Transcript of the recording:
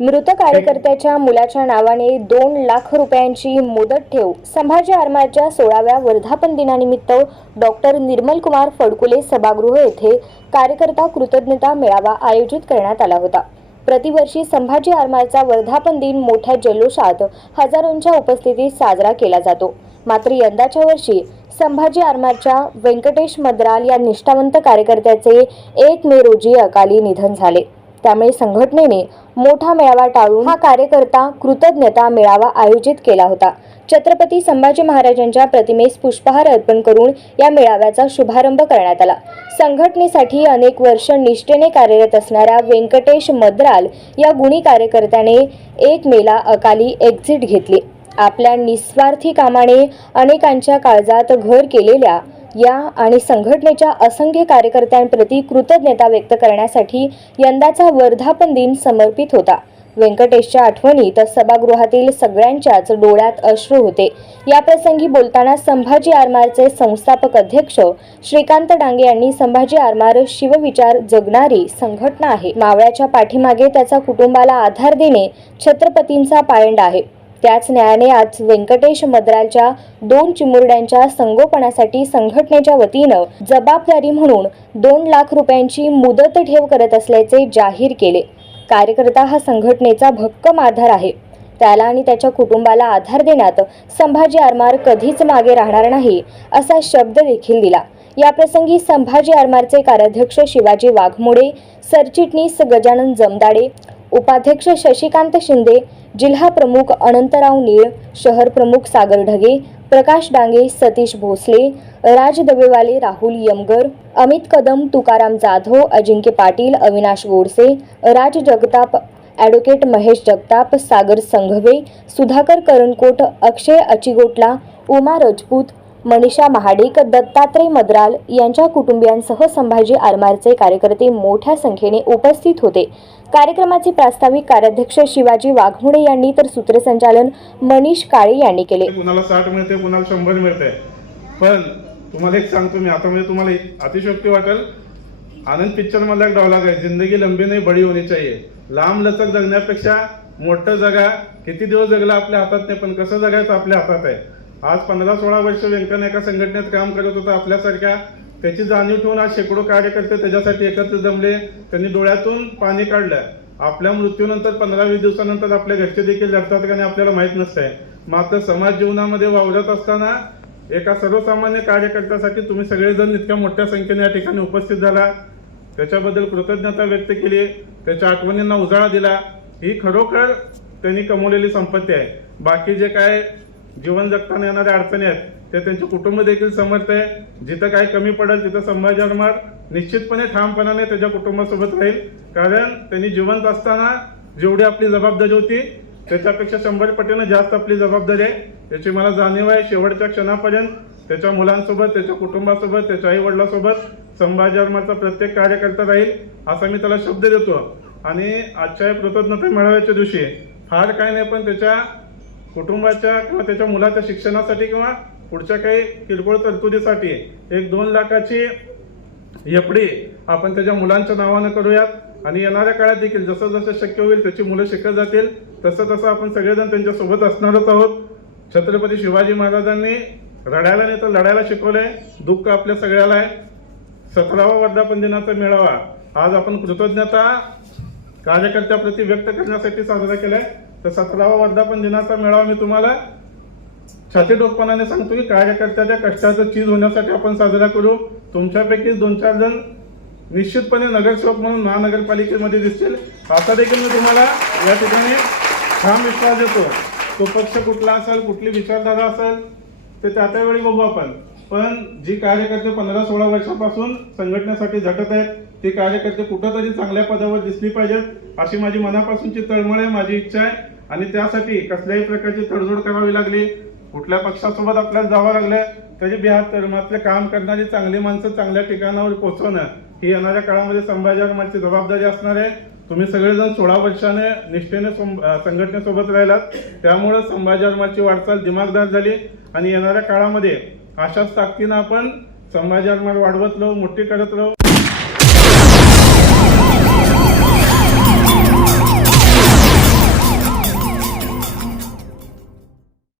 मृत कार्यकर्त्याच्या मुलाच्या नावाने दोन लाख रुपयांची मुदत ठेव. संभाजी आरमारच्या सोळाव्या वर्धापन दिनानिमित्त डॉक्टर निर्मलकुमार फडकुले सभागृह येथे कार्यकर्ता कृतज्ञता मेळावा आयोजित करण्यात आला होता. प्रतिवर्षी संभाजी आरमारचा वर्धापन दिन मोठ्या जल्लोषात हजारोंच्या उपस्थितीत साजरा केला जातो. मात्र यंदाच्या वर्षी संभाजी आरमारच्या व्यंकटेश मद्राल या निष्ठावंत कार्यकर्त्याचे एक मे रोजी अकाली निधन झाले. त्यामुळे संघटनेने मोठा मेळावा टाळून हा कार्यकर्ता कृतज्ञता मेळावा आयोजित केला होता. छत्रपती संभाजी महाराजांच्या प्रतिमेस पुष्पहार अर्पण करून या मेळाव्याचा शुभारंभ करण्यात आला. संघटनेसाठी अनेक वर्ष निष्ठेने कार्यरत असणाऱ्या व्यंकटेश मद्राल या गुणी कार्यकर्त्याने एक मेला अकाली एक्झिट घेतली. आपल्या निस्वार्थी कामाने अनेकांच्या काळजात घर केलेल्या या आणि संघटनेच्या असंख्य कार्यकर्त्यांप्रती कृतज्ञता व्यक्त करण्यासाठी यंदाचा वर्धापन दिन समर्पित होता. व्यंकटेशच्या आठवणीत सभागृहातील सगळ्यांच्याच डोळ्यात अश्रू होते. या प्रसंगी बोलताना संभाजी आरमारचे संस्थापक अध्यक्ष श्रीकांत डांगे यांनी संभाजी आरमार शिवविचार जगणारी संघटना आहे. मावळ्याच्या पाठीमागे त्याचा कुटुंबाला आधार देणे छत्रपतींचा पायंडा आहे. त्याच न्यायाने आज व्यंकटेश मद्रालच्या दोन चिमुरड्यांच्या संगोपनासाठी संघटनेच्या वतीनं जबाबदारी म्हणून दोन लाख रुपयांची मुदत ठेव करत असल्याचे जाहीर केले. कार्यकर्ता हा संघटनेचा भक्कम आधार आहे. त्याला आणि त्याच्या कुटुंबाला आधार देण्यात संभाजी आरमार कधीच मागे राहणार नाही असा शब्द देखील दिला. याप्रसंगी संभाजी आरमारचे कार्याध्यक्ष शिवाजी वाघमोडे सरचिटणीस गजानन जमदाडे उपाध्यक्ष शशिकांत शिंदे जिल्हा प्रमुख अनंतराव नीळ शहर प्रमुख सागर ढगे प्रकाश डांगे सतीश भोसले राज दबेवाले राहुल यमगर अमित कदम तुकाराम जाधव अजिंक्य पाटील अविनाश गोडसे राज जगताप ॲडव्होकेट महेश जगताप सागर संघवे सुधाकर करणकोट अक्षय अचिगोटला उमा राजपूत मनीषा महाडिक दत्तात्रय मद्राल यांच्या कुटुंबियांसह संभाजी आरमारचे कार्यकर्ते मोठ्या संख्येने उपस्थित होते. कार्यक्रमाचे प्रास्ताविक कार्याध्यक्ष शिवाजी वाघमोडे यांनी तर सूत्रसंचालन मनीष काळे यांनी केले. कुणाला साठ मिळते कुणाला शंभर मिळते. पण तुम्हाला एक सांगतो मी आता म्हणजे तुम्हाला अतिशयोक्ती वाटेल. आनंद पिक्चर मधला एक डॉलॉग आहे जिंदगी लंबी नाही बडी होणी चाहिए. लांब लचक जगण्यापेक्षा मोठं जगा किती दिवस जगला आपल्या हातात नाही पण कसं जगायचं आपल्या हातात आहे. आज पंधरा सोळा वर्ष व्यंकन एका संघटनेत काम करत होता आपल्यासारख्या. त्याची जाणीव ठेवून आज शेकडो कार्यकर्ते त्याच्यासाठी एकत्र जमले. त्यांनी डोळ्यातून पाणी काढलं. आपल्या मृत्यूनंतर पंधरा वीस दिवसानंतर आपल्या घरचे देखील लढतात का नाही आपल्याला माहीत नसतंय. मात्र समाज जीवनामध्ये वावरत असताना एका सर्वसामान्य कार्यकर्त्यासाठी तुम्ही सगळेजण इतक्या मोठ्या संख्येने या ठिकाणी उपस्थित झाला. त्याच्याबद्दल कृतज्ञता व्यक्त केली. त्याच्या आठवणींना उजाळा दिला. ही खरोखर त्यांनी कमवलेली संपत्ती आहे. बाकी जे काय जीवन जगताना येणाऱ्या अडचणी आहेत ते त्यांचे कुटुंब देखील समर्थ आहे. जिथं काही कमी पडेल तिथं संभाजी आरमार निश्चितपणे ठामपणाने त्याच्या कुटुंबासोबत राहील. कारण त्यांनी जिवंत असताना जेवढी आपली जबाबदारी होती त्याच्यापेक्षा शंभर पटीनं जास्त आपली जबाबदारी आहे. याची मला जाणीव आहे शेवटच्या क्षणापर्यंत त्याच्या मुलांसोबत त्याच्या कुटुंबासोबत त्याच्या आई वडिलांसोबत संभाजी आरमारचा प्रत्येक कार्यकर्ता राहील असा मी त्याला शब्द देतो. आणि आजच्या कृतज्ञता मेळाव्याच्या दिवशी फार काही नाही पण त्याच्या कुटुंबाच्या किंवा त्याच्या मुलाच्या शिक्षणासाठी किंवा पुढच्या काही किरकोळ तरतुदीसाठी एक दोन लाखाची एफडी आपण त्याच्या मुलांच्या नावानं करूयात. आणि येणाऱ्या काळात देखील जसं जसं शक्य होईल त्याची मुलं शिकत जातील तसं तसं आपण सगळेजण त्यांच्यासोबत असणारच आहोत. छत्रपती शिवाजी महाराजांनी रडायला नाही तर लढायला शिकवलंय. दुःख आपल्या सगळ्याला आहे. सतरावा वर्धापन दिनाचा मेळावा. आज आपण कृतज्ञता कार्यकर्त्याप्रती व्यक्त करण्यासाठी साजरा केलाय. तर सतरावा वर्धापन दिनाचा मेळावा मी तुम्हाला छाती डोकपणाने सांगतो की कार्यकर्त्याच्या कष्टाचं चीज होण्यासाठी आपण साजरा करू तुमच्यापैकी दोन चार जण निश्चितपणे नगरसेवक म्हणून महानगरपालिकेमध्ये दिसतील. असा देखील मी तुम्हाला या ठिकाणी ठाम विश्वास देतो. तो पक्ष कुठला असेल कुठली विचारधारा असेल ते त्या त्यावेळी बघू आपण. पण जी कार्यकर्ते पंधरा सोळा वर्षापासून संघटनेसाठी झटत आहेत ते कार्यकर्ते कुठंतरी चांगल्या पदावर दिसली पाहिजेत अशी माझी मनापासूनची तळमळ आहे माझी इच्छा आहे. आणि त्यासाठी कसल्याही प्रकारची तडजोड करावी लागली. कुठल्या पक्षासोबत आपल्याला जावं लागलं तरी बिहार मात्र काम करणारी चांगली माणसं चांगल्या ठिकाणावर पोहोचवणं ही येणाऱ्या काळामध्ये संभाजी जबाबदारी असणार आहे. तुम्ही सगळेजण सोळा वर्षाने निष्ठेने संघटनेसोबत राहिलात. त्यामुळे संभाजी वाटचाल दिमागदार झाली. आणि येणाऱ्या काळामध्ये अशाच ताकदीनं आपण समाजात वाढवत राहू मोठी करत राहू.